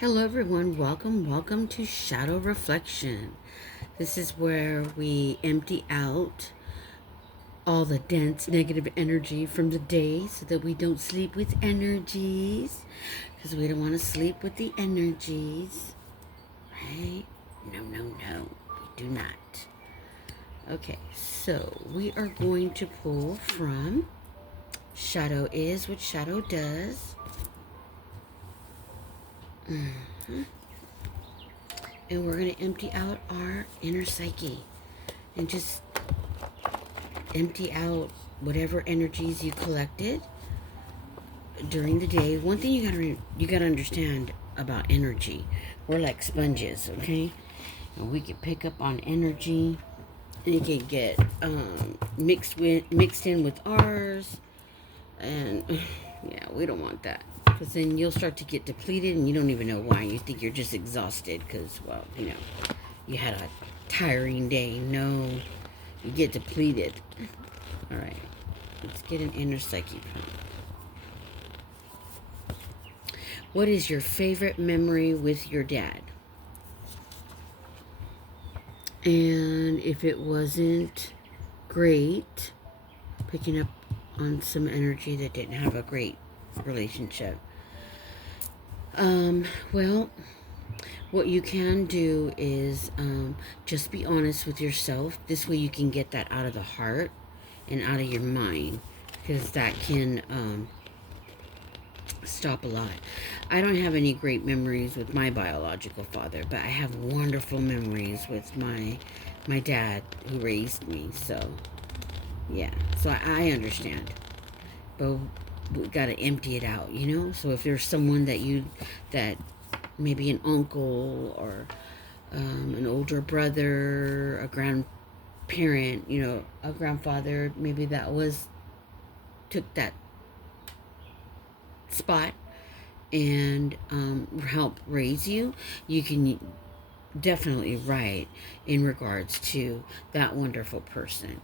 Hello everyone, welcome to Shadow Reflection. This is where we empty out all the dense negative energy from the day so that we don't sleep with energies. Because we don't want to sleep with the energies. Right? No, we do not. Okay, so we are going to pull from Shadow Is What Shadow Does. And we're going to empty out our inner psyche and just empty out whatever energies you collected during the day. One thing you gotta understand about energy, we're like sponges, okay? And we can pick up on energy, and it can get mixed in with ours, and yeah, we don't want that. Because then you'll start to get depleted and you don't even know why. You think you're just exhausted because, well, you had a tiring day. No, you get depleted. All right, let's get an inner psyche prompt. What is your favorite memory with your dad? And if it wasn't great, picking up on some energy that didn't have a great relationship. Well, what you can do is just be honest with yourself. This way you can get that out of the heart and out of your mind, because that can stop a lot. I don't have any great memories with my biological father, but I have wonderful memories with my dad who raised me. So yeah, so I understand, but we got to empty it out, so if there's someone that maybe an uncle or an older brother, a grandparent, a grandfather, maybe took that spot and help raise you, you can definitely write in regards to that wonderful person.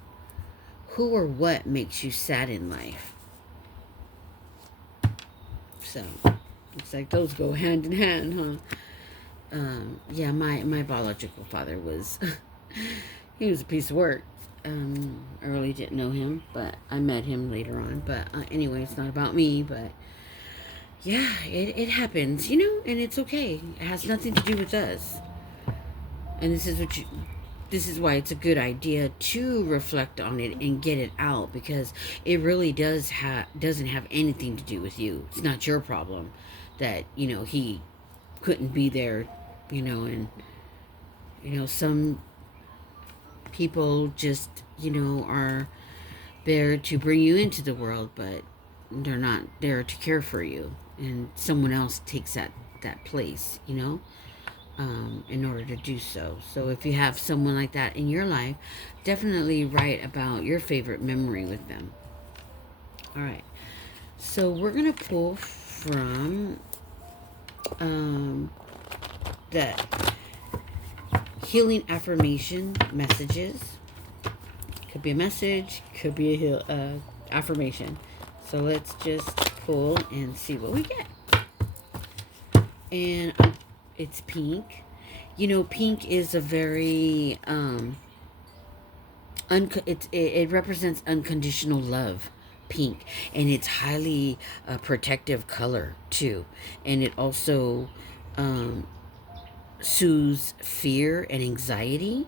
Who or what makes you sad in life? So looks like those go hand in hand, huh? Yeah, my biological father was he was a piece of work. I really didn't know him, but I met him later on. But anyway, it's not about me, but yeah, it happens, and it's okay. It has nothing to do with us. And this is why it's a good idea to reflect on it and get it out, because it really doesn't have anything to do with you. It's not your problem that, he couldn't be there, and some people just, are there to bring you into the world, but they're not there to care for you, and someone else takes that place, in order to do so. So if you have someone like that in your life, definitely write about your favorite memory with them. All right, so we're gonna pull from the healing affirmation messages. Could be a message, could be a affirmation. So let's just pull and see what we get. And it's pink. Pink is a very it represents unconditional love. Pink, and it's highly protective color too, and it also soothes fear and anxiety,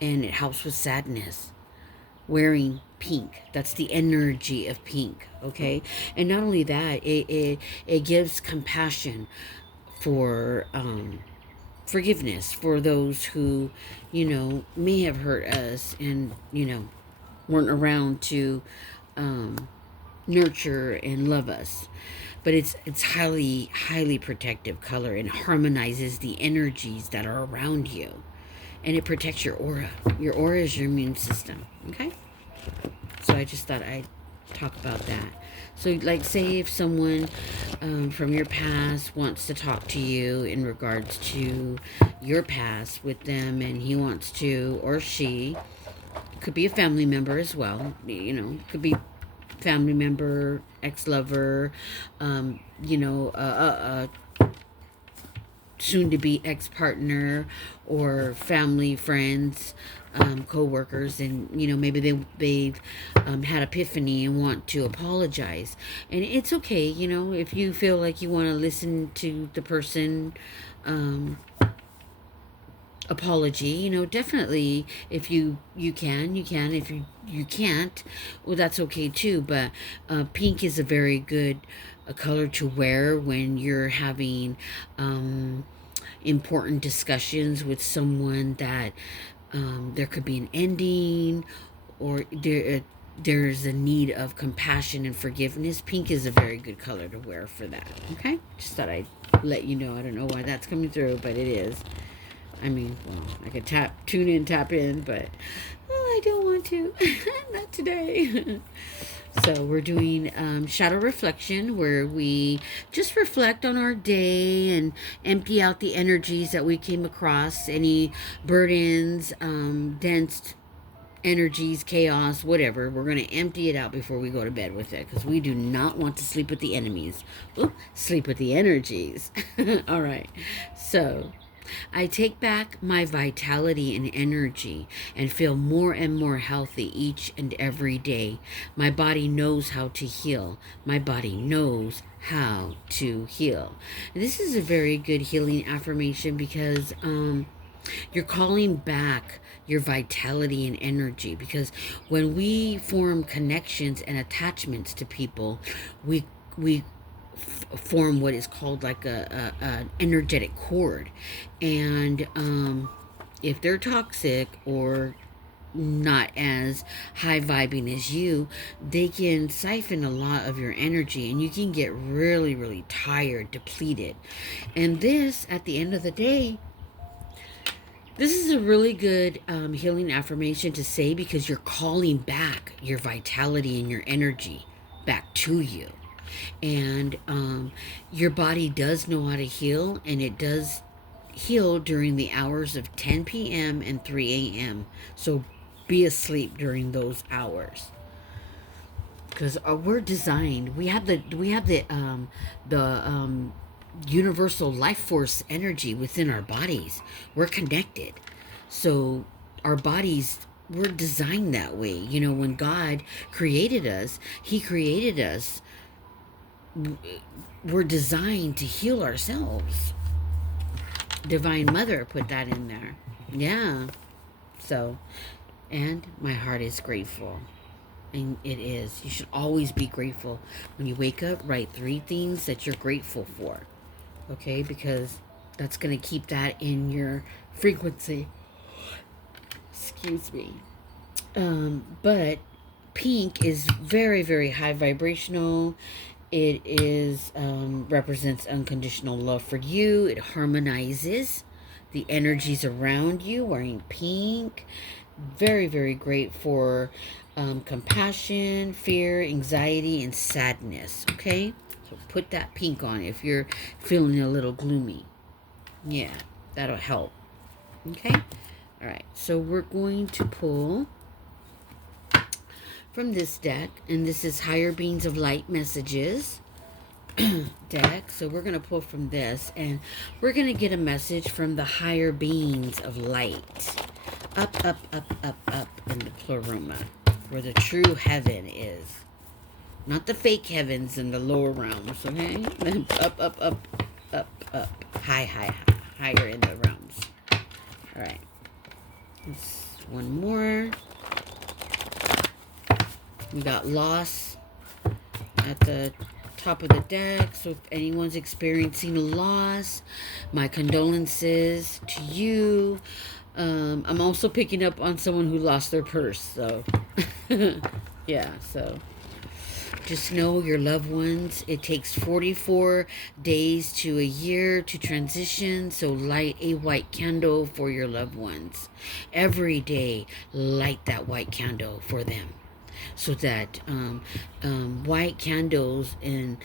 and it helps with sadness. Wearing pink, that's the energy of pink, okay? And not only that, it gives compassion for forgiveness for those who, may have hurt us and, weren't around to nurture and love us. But it's highly protective color and harmonizes the energies that are around you, and it protects your aura. Your aura is your immune system, okay? So I just thought I'd talk about that. So, like, say if someone from your past wants to talk to you in regards to your past with them, and he wants to, or she, could be a family member as well, could be family member, ex-lover, soon-to-be ex-partner or family, friends, co-workers, and maybe they've had epiphany and want to apologize. And it's okay, if you feel like you want to listen to the person apology, definitely. If you can, if you can't, well, that's okay too. But pink is a very good color to wear when you're having important discussions with someone that there could be an ending, or there's a need of compassion and forgiveness. Pink is a very good color to wear for that. Okay, just thought I'd let you know. I don't know why that's coming through, but it is. I mean, well, I could tune in, tap in, but I don't want to. Not today. So we're doing shadow reflection, where we just reflect on our day and empty out the energies that we came across, any burdens, dense energies, chaos, whatever. We're going to empty it out before we go to bed with it, because we do not want to sleep with the enemies. Ooh, sleep with the energies. All right. So I take back my vitality and energy and feel more and more healthy each and every day. My body knows how to heal. My body knows how to heal. This is a very good healing affirmation, because you're calling back your vitality and energy, because when we form connections and attachments to people, we form what is called like an energetic cord. And if they're toxic or not as high vibing as you, they can siphon a lot of your energy, and you can get really, really tired, depleted. And this, at the end of the day, this is a really good healing affirmation to say, because you're calling back your vitality and your energy back to you. And your body does know how to heal, and it does heal during the hours of 10 p.m. and 3 a.m. So be asleep during those hours, because we're designed. We have the universal life force energy within our bodies. We're connected, so our bodies, we're designed that way. When God created us, He created us. We're designed to heal ourselves. Divine Mother put that in there. Yeah. So, and my heart is grateful. And it is. You should always be grateful. When you wake up, write 3 things that you're grateful for. Okay? Because that's going to keep that in your frequency. Excuse me. But pink is very, very high vibrational. It is represents unconditional love for you. It harmonizes the energies around you. Wearing pink, very, very great for compassion, fear, anxiety, and sadness. Okay, so put that pink on if you're feeling a little gloomy. Yeah, that'll help. Okay, all right. So we're going to pull from this deck, and this is Higher Beings of Light Messages deck. So we're going to pull from this, and we're going to get a message from the higher beings of light. Up, up, up, up, up in the pleroma, where the true heaven is. Not the fake heavens in the lower realms, okay? Up, up, up, up, up. High, high, high. Higher in the realms. All right. Let's one more. We got loss at the top of the deck. So if anyone's experiencing a loss, my condolences to you. I'm also picking up on someone who lost their purse. So, yeah. So just know your loved ones. It takes 44 days to a year to transition. So light a white candle for your loved ones. Every day, light that white candle for them. So that white candles, and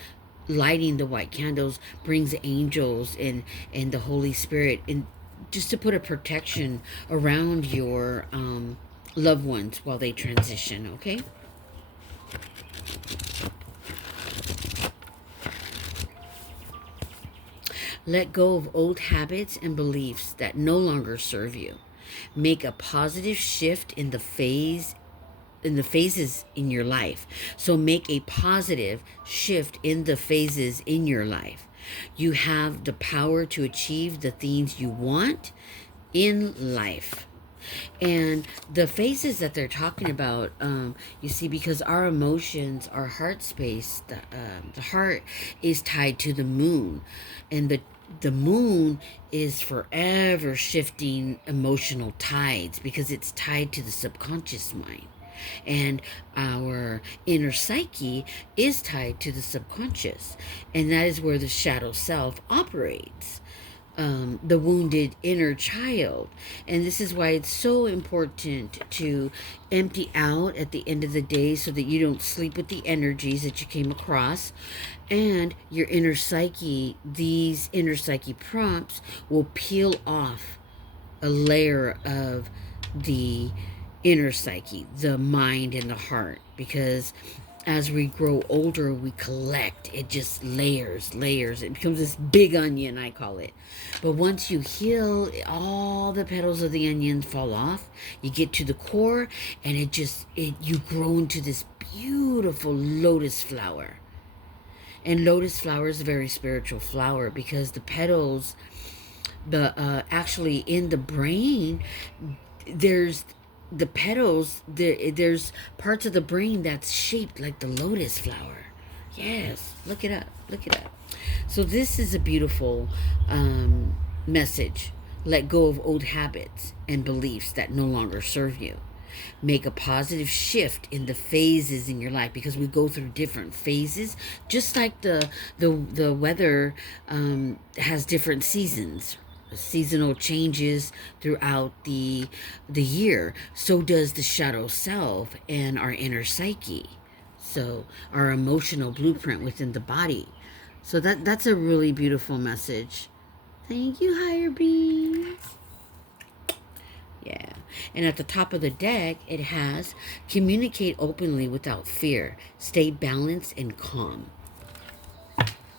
lighting the white candles brings angels and the Holy Spirit, and just to put a protection around your loved ones while they transition. Okay. Let go of old habits and beliefs that no longer serve you. Make a positive shift in the phases in your life. So make a positive shift in the phases in your life. You have the power to achieve the things you want in life. And the phases that they're talking about, you see, because our emotions, our heart space, the heart is tied to the moon, and the moon is forever shifting emotional tides because it's tied to the subconscious mind. And our inner psyche is tied to the subconscious, and that is where the shadow self operates, the wounded inner child. And this is why it's so important to empty out at the end of the day so that you don't sleep with the energies that you came across. And your inner psyche, these inner psyche prompts will peel off a layer of the inner psyche, the mind and the heart, because as we grow older, we collect. It just layers. It becomes this big onion, I call it. But once you heal, all the petals of the onion fall off. You get to the core, and you grow into this beautiful lotus flower. And lotus flower is a very spiritual flower because the petals, actually in the brain, there's the petals, there's parts of the brain that's shaped like the lotus flower. Yes, look it up. So this is a beautiful message. Let go of old habits and beliefs that no longer serve you. Make a positive shift in the phases in your life, because we go through different phases, just like the weather has different seasons, seasonal changes throughout the year. So does the shadow self and our inner psyche. So our emotional blueprint within the body. So that's a really beautiful message. Thank you, higher beings. Yeah. And at the top of the deck, it has communicate openly without fear. Stay balanced and calm.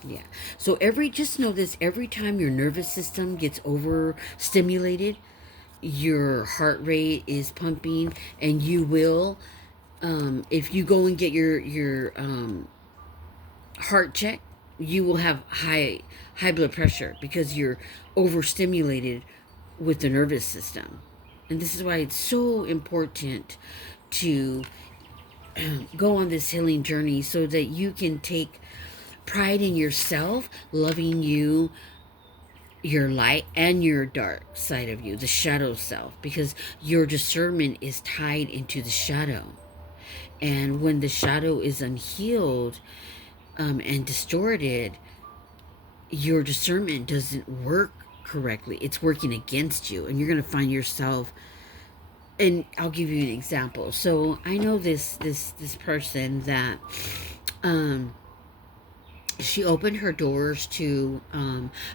Yeah. So just know this, every time your nervous system gets overstimulated, your heart rate is pumping, and you will, if you go and get your heart check, you will have high blood pressure because you're overstimulated with the nervous system. And this is why it's so important to go on this healing journey so that you can take pride in yourself, loving you, your light and your dark side of you, the shadow self, because your discernment is tied into the shadow. And when the shadow is unhealed and distorted, your discernment doesn't work correctly. It's working against you, and you're going to find yourself. And I'll give you an example. So I know this person that she opened her doors to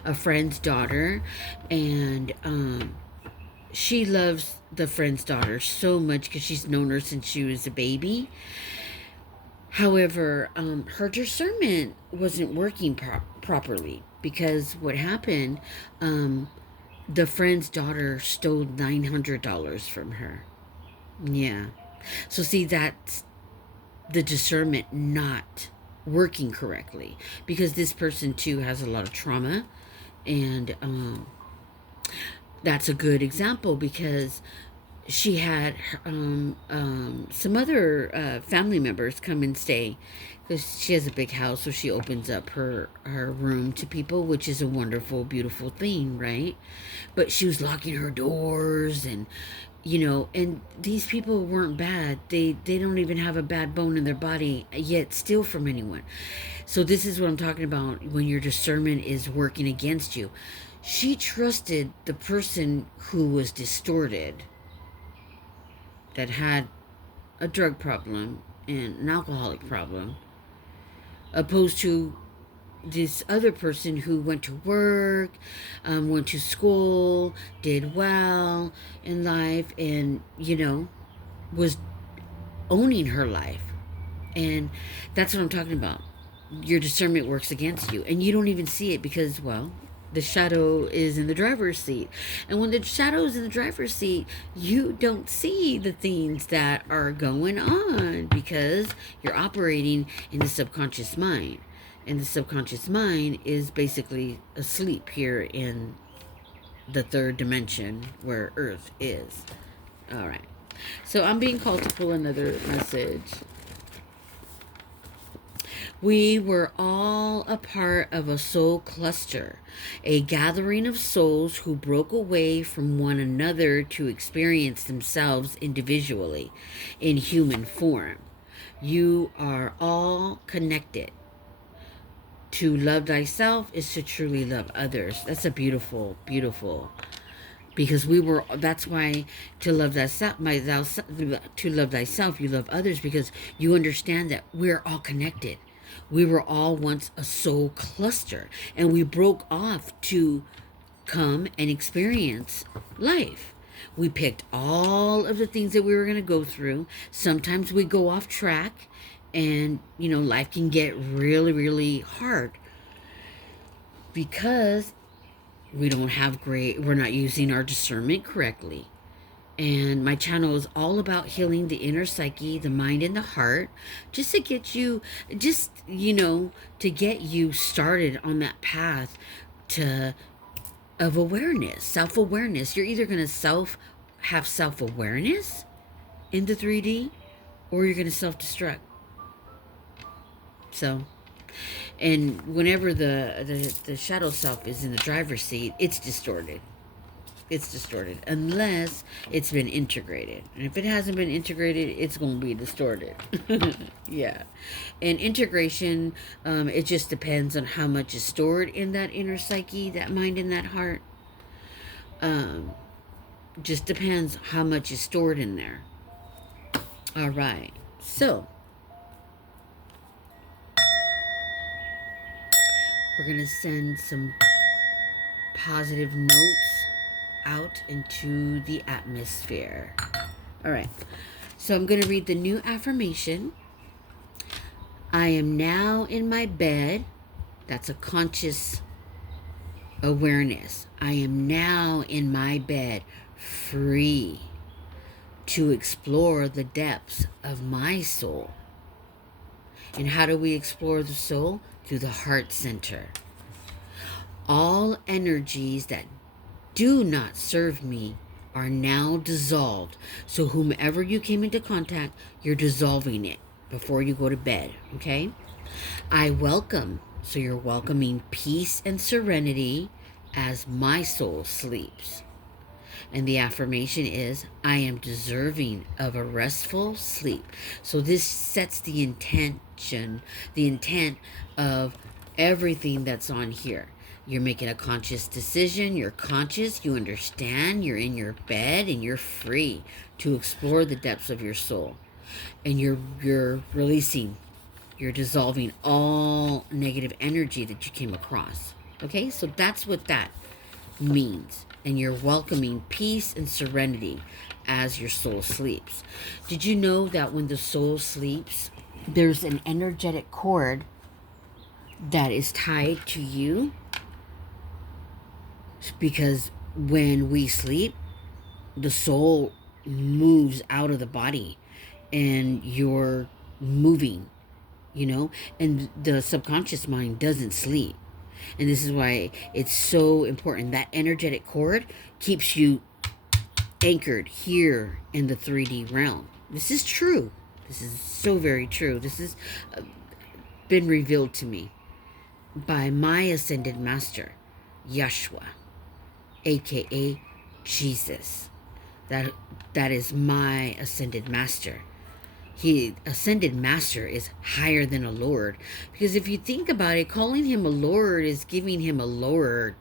a friend's daughter, and she loves the friend's daughter so much because she's known her since she was a baby. However, her discernment wasn't working properly, because what happened, the friend's daughter stole $900 from her. Yeah. So see, that's the discernment not working correctly, because this person too has a lot of trauma. And that's a good example, because she had some other family members come and stay, because she has a big house, so she opens up her room to people, which is a wonderful, beautiful thing, right? But she was locking her doors, and and these people weren't bad. They don't even have a bad bone in their body, yet steal from anyone. So this is what I'm talking about when your discernment is working against you. She trusted the person who was distorted, that had a drug problem and an alcoholic problem, opposed to this other person who went to work, went to school, did well in life, and was owning her life. And that's what I'm talking about. Your discernment works against you, and you don't even see it because, well, The shadow is in the driver's seat. And when the shadow is in the driver's seat, you don't see the things that are going on because you're operating in the subconscious mind. And the subconscious mind is basically asleep here in the third dimension where Earth is. All right. So I'm being called to pull another message. We were all a part of a soul cluster, a gathering of souls who broke away from one another to experience themselves individually in human form. You are all connected. To love thyself is to truly love others. That's a beautiful, beautiful. Because that's why to love thyself, to love thyself, you love others, because you understand that we're all connected. We were all once a soul cluster, and we broke off to come and experience life. We picked all of the things that we were going to go through. Sometimes we go off track, and life can get really, really hard because we're not using our discernment correctly. And my channel is all about healing the inner psyche, the mind, and the heart, just to get you, to get you started on that path of awareness, self-awareness. You're either going to have self-awareness in the 3D, or you're going to self-destruct. So, and whenever the shadow self is in the driver's seat, it's distorted. It's distorted unless it's been integrated. And if it hasn't been integrated, it's going to be distorted. Yeah. And integration, it just depends on how much is stored in that inner psyche, that mind, and that heart. Just depends how much is stored in there. All right. So, we're going to send some positive notes out into the atmosphere. All right. So I'm going to read the new affirmation. I am now in my bed. That's a conscious awareness. I am now in my bed, free to explore the depths of my soul. And how do we explore the soul? Through the heart center. All energies that do not serve me are now dissolved. So whomever you came into contact, you're dissolving it before you go to bed, okay? I welcome, so you're welcoming peace and serenity as my soul sleeps. And the affirmation is, I am deserving of a restful sleep. So this sets the intent of everything that's on here. You're making a conscious decision. You're conscious. You understand. You're in your bed and you're free to explore the depths of your soul. And you're releasing. You're dissolving all negative energy that you came across. Okay? So that's what that means. And you're welcoming peace and serenity as your soul sleeps. Did you know that when the soul sleeps, there's an energetic cord that is tied to you? Because when we sleep, the soul moves out of the body and you're moving, and the subconscious mind doesn't sleep. And this is why it's so important. That energetic cord keeps you anchored here in the 3D realm. This is true. This is so very true. This has been revealed to me by my ascended master, Yeshua, aka Jesus. That is my ascended master. Ascended master is higher than a lord, because if you think about it, calling him a lord is giving him a lower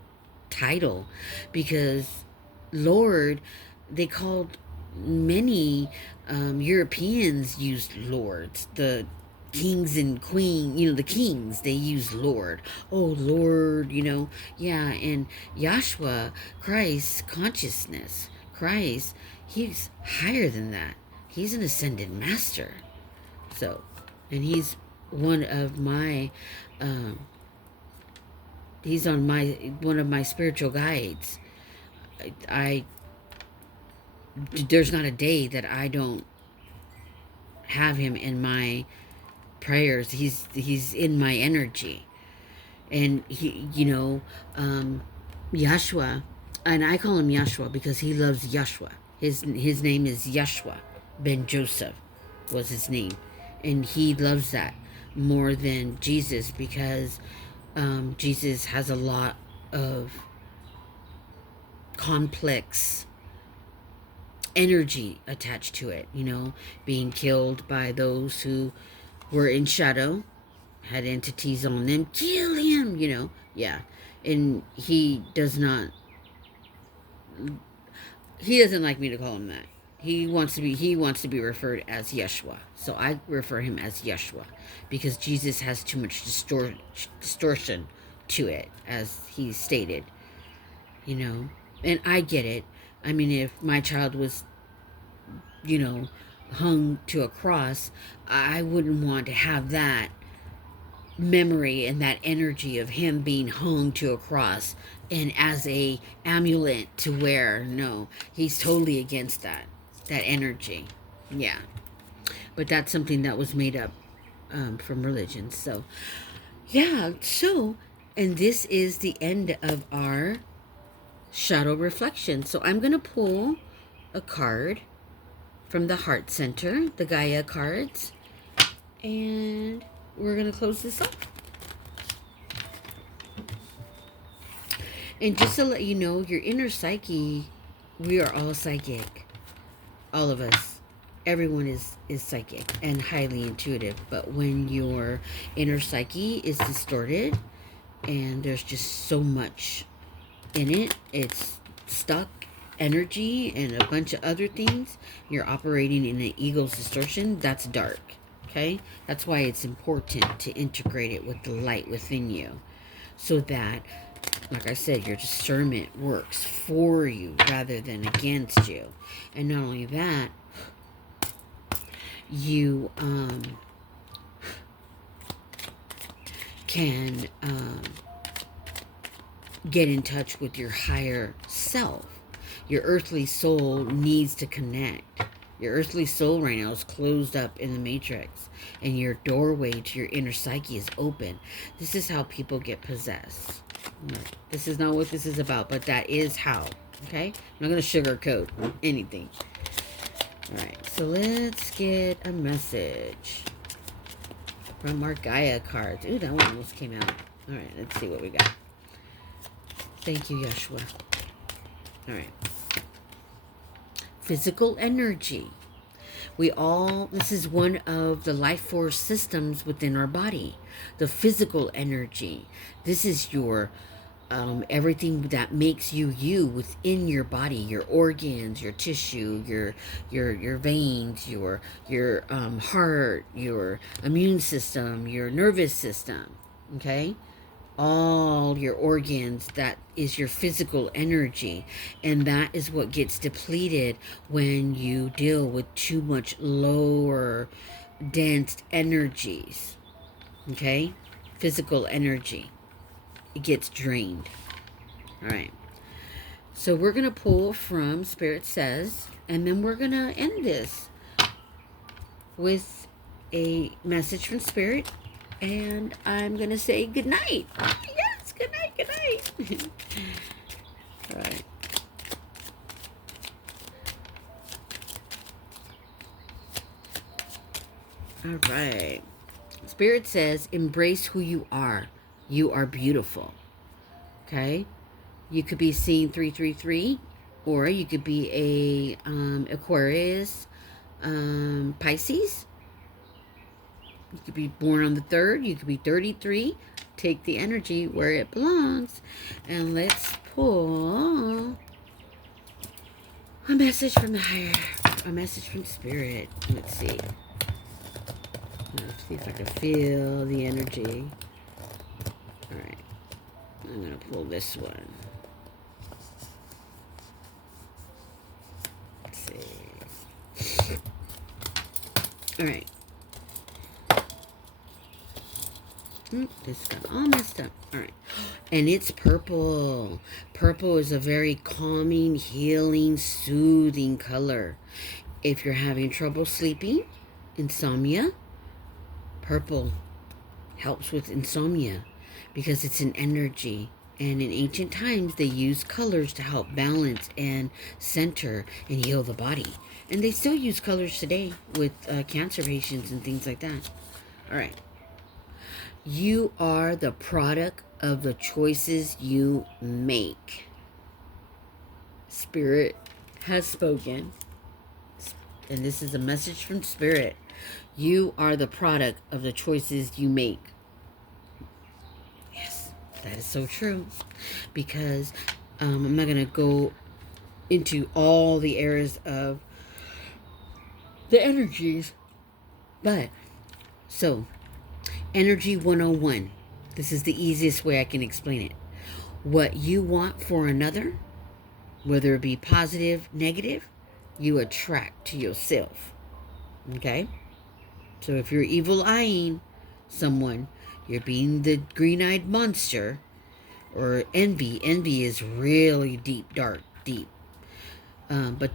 title, because lord, they called many Europeans used lords. The kings and queen, the kings, they use lord. Oh, lord, yeah. And Yahshua, Christ consciousness, Christ, he's higher than that. He's an ascended master. So, and he's one of my He's on one of my spiritual guides. I there's not a day that I don't have him in my prayers. He's in my energy. And he, Yeshua, and I call him Yeshua because he loves Yeshua. His name is Yeshua ben Joseph was his name, and he loves that more than Jesus because Jesus has a lot of complex energy attached to it, being killed by those who were in shadow, had entities on them, kill him, yeah. And he doesn't like me to call him that. He wants to be referred as Yeshua. So I refer him as Yeshua because Jesus has too much distortion to it, as he stated, And I get it. I mean, if my child was, hung to a cross, I wouldn't want to have that memory and that energy of him being hung to a cross and as a amulet to wear. No, he's totally against that energy. Yeah, but that's something that was made up from religion. So yeah, and this is the end of our shadow reflection. So I'm gonna pull a card from the heart center, the Gaia cards, and we're gonna close this up. And just to let you know, your inner psyche, we are all psychic. All of us. Everyone is psychic and highly intuitive. But when your inner psyche is distorted and there's just so much in it, it's stuck energy and a bunch of other things, you're operating in an ego's distortion, that's dark. Okay? That's why it's important to integrate it with the light within you. So that, like I said, your discernment works for you rather than against you. And not only that, you can get in touch with your higher self. Your earthly soul needs to connect. Your earthly soul right now is closed up in the matrix, and your doorway to your inner psyche is open. This is how people get possessed. No, this is not what this is about, but that is how. Okay? I'm not going to sugarcoat anything. Alright, so let's get a message from our Gaia cards. Ooh, that one almost came out. Alright, let's see what we got. Thank you, Yeshua. Alright. Physical energy. This is one of the life force systems within our body. The physical energy. This is your everything that makes you within your body, your organs, your tissue, your veins, your heart, your immune system, your nervous system. Okay? All your organs, that is your physical energy, and that is what gets depleted when you deal with too much lower dense energies. Okay? Physical energy, it gets drained. All right, so we're gonna pull from Spirit Says, and then we're gonna end this with a message from Spirit. And I'm going to say good night. Yes, good night, good night. All right. All right. Spirit says, embrace who you are. You are beautiful. Okay? You could be seeing 333, or you could be a Aquarius, Pisces. You could be born on the 3rd. You could be 33. Take the energy where it belongs. And let's pull a message from the higher. A message from Spirit. Let's see. Let's see if I can feel the energy. Alright. I'm going to pull this one. Let's see. Alright. This got all messed up. All right. And it's purple. Purple is a very calming, healing, soothing color. If you're having trouble sleeping, insomnia, purple helps with insomnia because it's an energy. And in ancient times, they used colors to help balance and center and heal the body. And they still use colors today with cancer patients and things like that. All right. You are the product of the choices you make. Spirit has spoken. And this is a message from Spirit. You are the product of the choices you make. Yes, that is so true. Because I'm not going to go into all the areas of the energies. But, so, Energy 101. This is the easiest way I can explain it. What you want for another, whether it be positive, negative, you attract to yourself. Okay? So if you're evil eyeing someone, you're being the green-eyed monster, or envy. Envy is really deep, dark, deep. But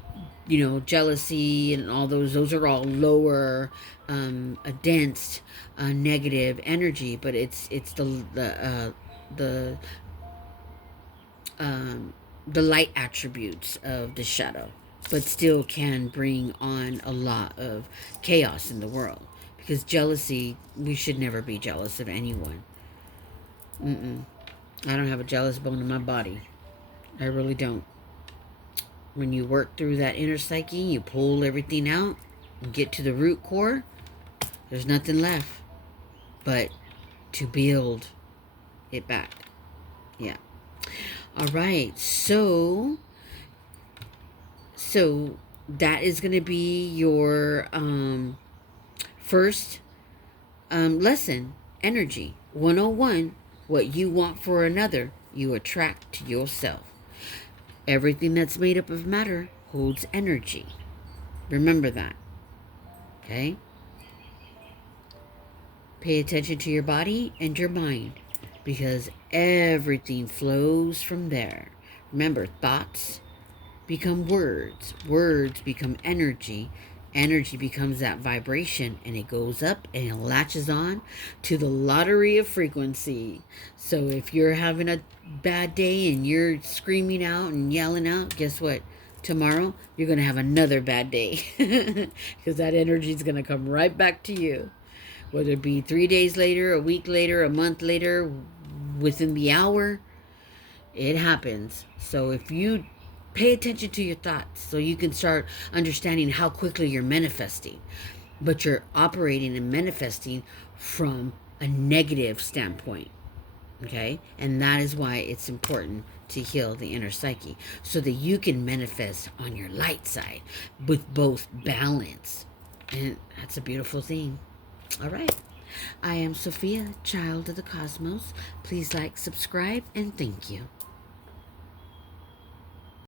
jealousy and all those are all lower, a dense, negative energy. But it's the light attributes of the shadow, but still can bring on a lot of chaos in the world. Because jealousy, we should never be jealous of anyone. I don't have a jealous bone in my body. I really don't. When you work through that inner psyche, you pull everything out, and get to the root core, there's nothing left but to build it back. Yeah. All right. So that is going to be your first lesson, Energy 101. What you want for another, you attract to yourself. Everything that's made up of matter holds energy. Remember that. Okay? Pay attention to your body and your mind, because everything flows from there. Remember, thoughts become words. Words become energy. Energy becomes that vibration, and it goes up and it latches on to the lottery of frequency. So if you're having a bad day and you're screaming out and yelling out, guess what? Tomorrow you're going to have another bad day, because that energy is going to come right back to you. Whether it be 3 days later, a week later, a month later, within the hour, it happens. So if you pay attention to your thoughts, so you can start understanding how quickly you're manifesting. But you're operating and manifesting from a negative standpoint. Okay? And that is why it's important to heal the inner psyche, so that you can manifest on your light side with both balance. And that's a beautiful thing. All right. I am Sophia, child of the cosmos. Please like, subscribe, and thank you.